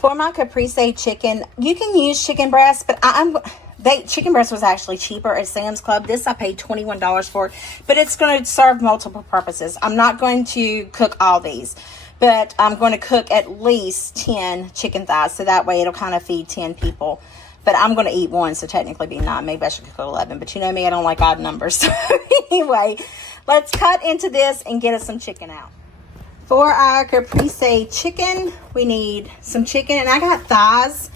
For my caprese chicken, you can use chicken breast, but chicken breast was actually cheaper at Sam's Club. This I paid $21 for, but it's going to serve multiple purposes. I'm not going to cook all these, but I'm going to cook at least 10 chicken thighs, so that way it'll kind of feed 10 people. But I'm going to eat one, so technically be 9. Maybe I should cook 11, but you know me, I don't like odd numbers. So anyway, let's cut into this and get us some chicken out. For our caprese chicken, we need some chicken, and I got thighs.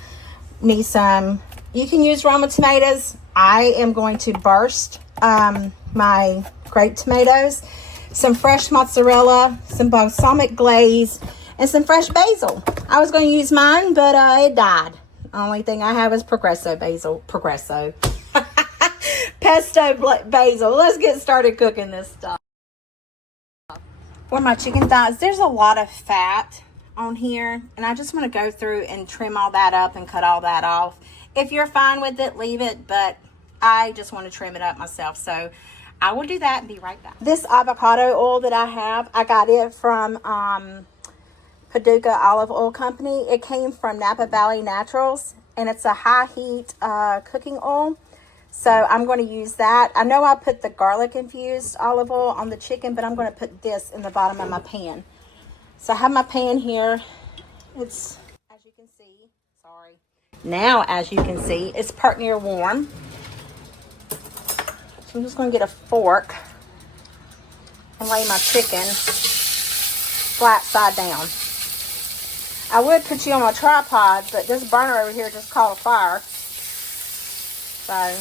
Need some, you can use Roma tomatoes. I am going to burst my grape tomatoes, some fresh mozzarella, some balsamic glaze, and some fresh basil. I was going to use mine, but it died. The only thing I have is pesto basil. Let's get started cooking this stuff. For my chicken thighs, there's a lot of fat on here, and I just want to go through and trim all that up and cut all that off. If you're fine with it, leave it, but I just want to trim it up myself, so I will do that and be right back. This avocado oil that I have, I got it from Paducah Olive Oil Company. It came from Napa Valley Naturals, and it's a high heat cooking oil. So I'm going to use that. I know I put the garlic infused olive oil on the chicken, but I'm going to put this in the bottom of my pan. So I have my pan here. It's, as you can see, now as you can see, it's part near warm. So I'm just going to get a fork and lay my chicken flat side down. I would put you on a tripod, but this burner over here just caught a fire. So,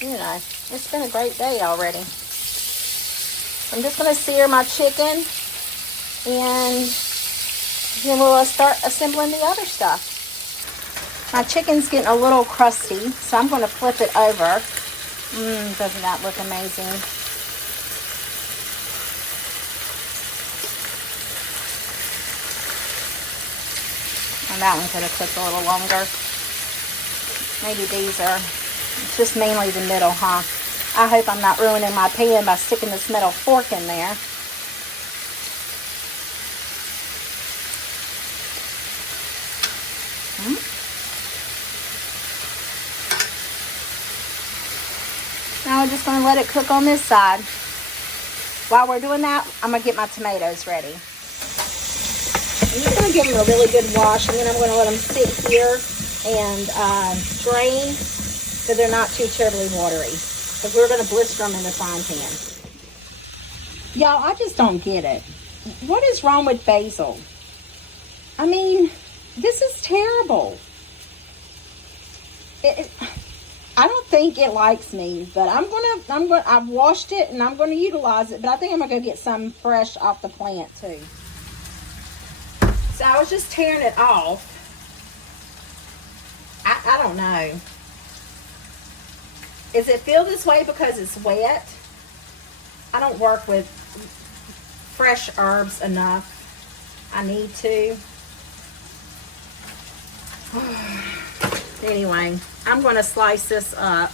you know, it's been a great day already. I'm just going to sear my chicken, and then we'll start assembling the other stuff. My chicken's getting a little crusty, so I'm going to flip it over. Doesn't that look amazing? And that one could have cooked a little longer. Maybe these are just mainly the middle, huh? I hope I'm not ruining my pan by sticking this metal fork in there. Now we're just going to let it cook on this side. While we're doing that, I'm going to get my tomatoes ready. I'm just going to give them a really good wash, and then I'm going to let them sit here and drain so they're not too terribly watery, because we're going to blister them in the frying pan. Y'all, I just don't get it. What is wrong with basil? I mean, this is terrible. I don't think it likes me, but I've washed it and I'm going to utilize it, but I think I'm going to go get some fresh off the plant too. So I was just tearing it off. I don't know. Does it feel this way because it's wet? I don't work with fresh herbs enough. I need to. Anyway, I'm going to slice this up.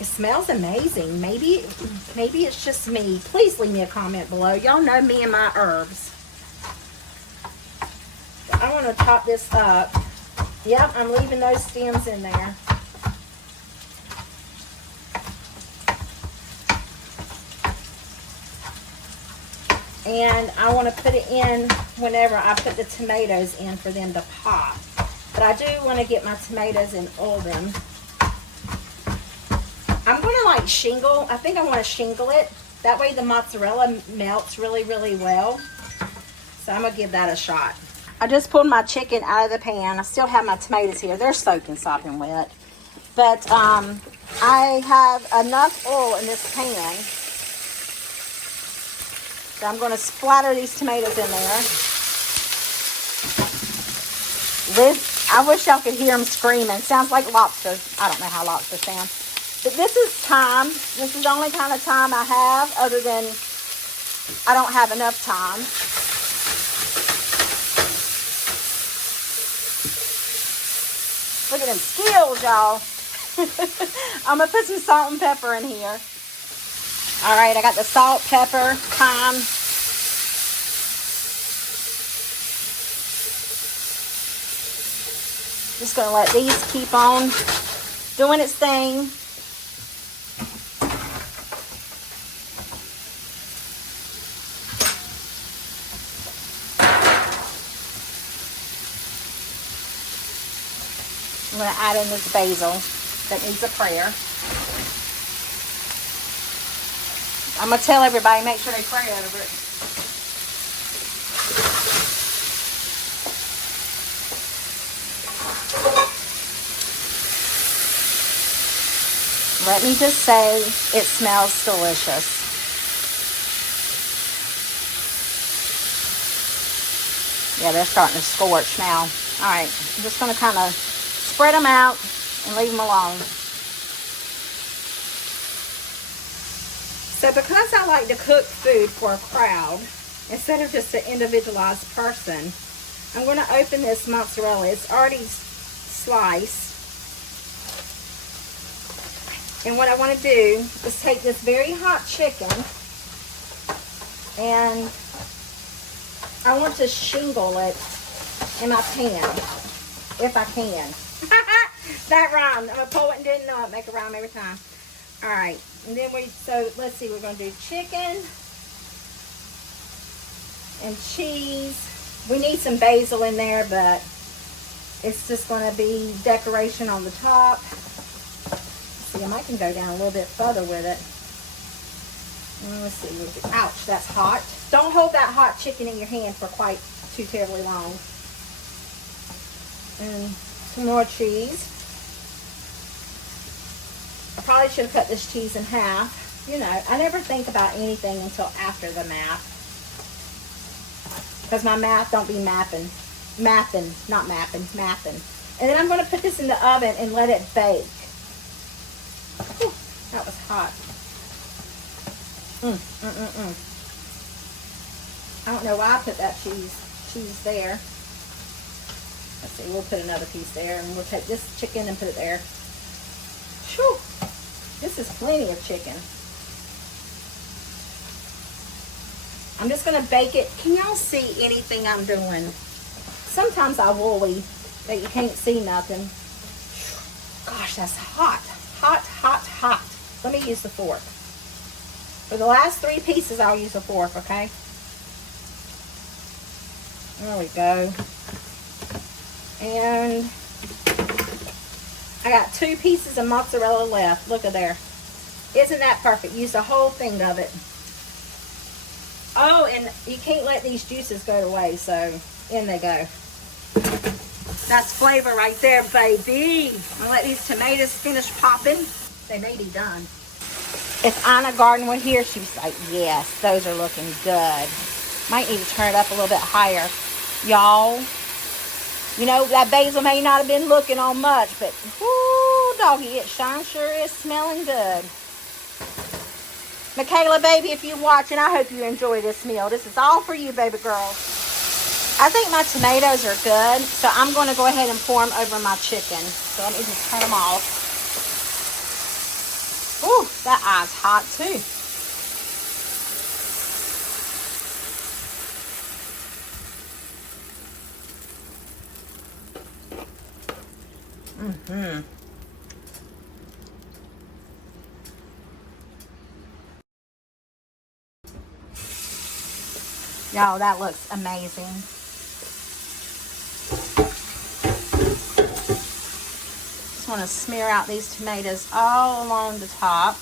It smells amazing. Maybe it's just me. Please leave me a comment below. Y'all know me and my herbs. I want to top this up. Yep, I'm leaving those stems in there. And I want to put it in whenever I put the tomatoes in for them to pop. But I do want to get my tomatoes and oil them. I'm going to like shingle. I think I want to shingle it. That way the mozzarella melts really, really well. So I'm going to give that a shot. I just pulled my chicken out of the pan. I still have my tomatoes here. They're soaked in sopping wet. But I have enough oil in this pan. So I'm going to splatter these tomatoes in there. I wish y'all could hear them screaming. Sounds like lobster. I don't know how lobsters sound. But this is thyme. This is the only kind of thyme I have, other than I don't have enough thyme. Look at them skills, y'all. I'm going to put some salt and pepper in here. All right, I got the salt, pepper, thyme. Just gonna let these keep on doing its thing. I'm gonna add in this basil that needs a prayer. I'm gonna tell everybody, make sure they pray over it. Let me just say, it smells delicious. Yeah, they're starting to scorch now. All right, I'm just gonna kind of spread them out and leave them alone. So because I like to cook food for a crowd, instead of just an individualized person, I'm going to open this mozzarella. It's already sliced. And what I want to do is take this very hot chicken and I want to shingle it in my pan, if I can. That rhymed. I'm going to pull it and didn't know it. Make a rhyme every time. All right. And then so let's see, we're going to do chicken and cheese. We need some basil in there, but it's just going to be decoration on the top. See, I might can go down a little bit further with it. Let's see. Ouch, that's hot. Don't hold that hot chicken in your hand for quite too terribly long. And some more cheese. I probably should have cut this cheese in half. You know, I never think about anything until after the math. Because my math don't be mapping. Not mapping, mathing. And then I'm going to put this in the oven and let it bake. Whew, that was hot. I don't know why I put that cheese there. Let's see, we'll put another piece there, and we'll take this chicken and put it there. Whew. This is plenty of chicken. I'm just going to bake it. Can y'all see anything I'm doing? Sometimes I woolly that you can't see nothing. Gosh, that's hot. Hot, hot, hot. Let me use the fork. For the last 3 pieces, I'll use a fork, okay? There we go. And I got 2 pieces of mozzarella left. Look at there. Isn't that perfect? Use the whole thing of it. Oh, and you can't let these juices go to waste, so in they go. That's flavor right there, baby. I'm gonna let these tomatoes finish popping. They may be done. If Anna Garden were here, she'd be like, yes, those are looking good. Might need to turn it up a little bit higher. Y'all, you know, that basil may not have been looking on much, but whoo, doggy, it sure is smelling good. Michaela, baby, if you're watching, I hope you enjoy this meal. This is all for you, baby girl. I think my tomatoes are good, so I'm going to go ahead and pour them over my chicken. So let me just turn them off. Ooh, that eye's hot too. Y'all, that looks amazing. Just want to smear out these tomatoes all along the top.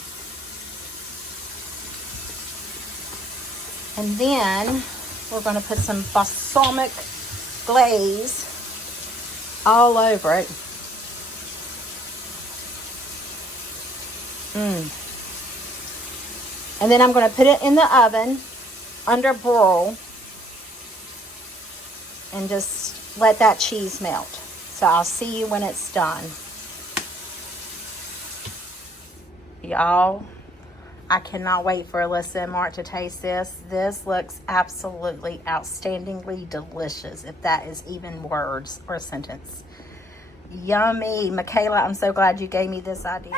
And then we're going to put some balsamic glaze all over it. And then I'm going to put it in the oven under broil and just let that cheese melt. So I'll see you when it's done. Y'all, I cannot wait for Alyssa and Mark to taste this. This looks absolutely outstandingly delicious, if that is even words or a sentence. Yummy. Michaela, I'm so glad you gave me this idea.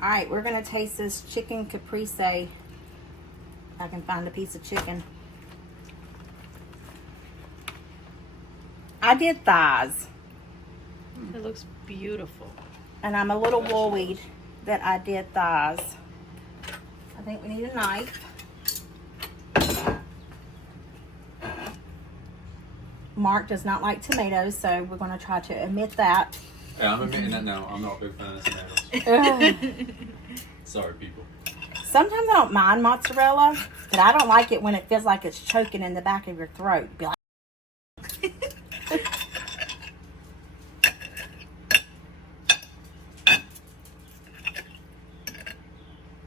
All right, we're going to taste this chicken caprese. I can find a piece of chicken. I did thighs. That looks beautiful. And I'm a little worried that I did thighs. I think we need a knife. Mark does not like tomatoes, so we're going to try to omit that. Yeah, I'm admitting that now. I'm not a big fan of tomatoes. Sorry, people. Sometimes I don't mind mozzarella, but I don't like it when it feels like it's choking in the back of your throat. Be like,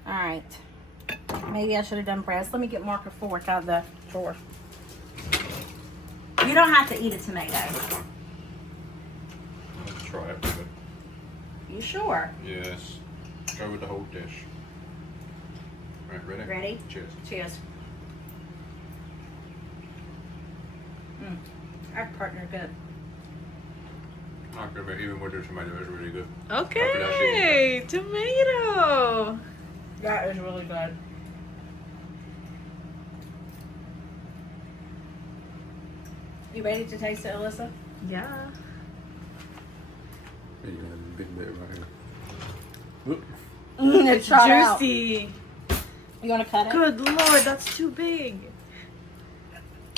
all right. Maybe I should have done breads. Let me get Mark a fork out of the drawer. You don't have to eat a tomato. Let's try it. But You sure? yes. Go with the whole dish. Right, ready? Ready? Cheers. Cheers. Our partner good. Not good, but even with the tomato, it's really good. Okay, tomato. That is really good. You ready to taste it, Alyssa? Yeah. There you go, a big bit right here. Whoop. It's Juicy. You want to cut it? Good Lord, that's too big.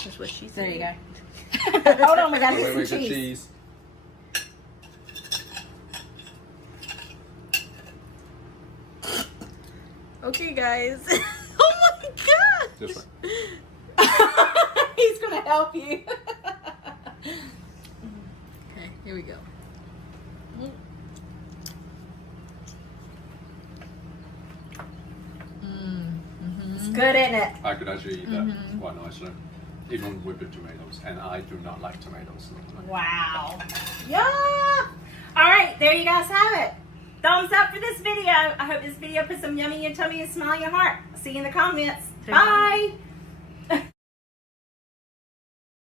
That's what she said. There you go. Hold on, we got to Wait, get some the cheese. cheese. Okay, guys. Oh my God. Just like. He's going to help you. Okay, here we go. It's good, isn't it? I could actually eat that quite nicely. Even with the tomatoes. And I do not like tomatoes. Wow. Yeah. All right, there you guys have it. Thumbs up for this video. I hope this video put some yummy in your tummy and smile in your heart. See you in the comments. Bye.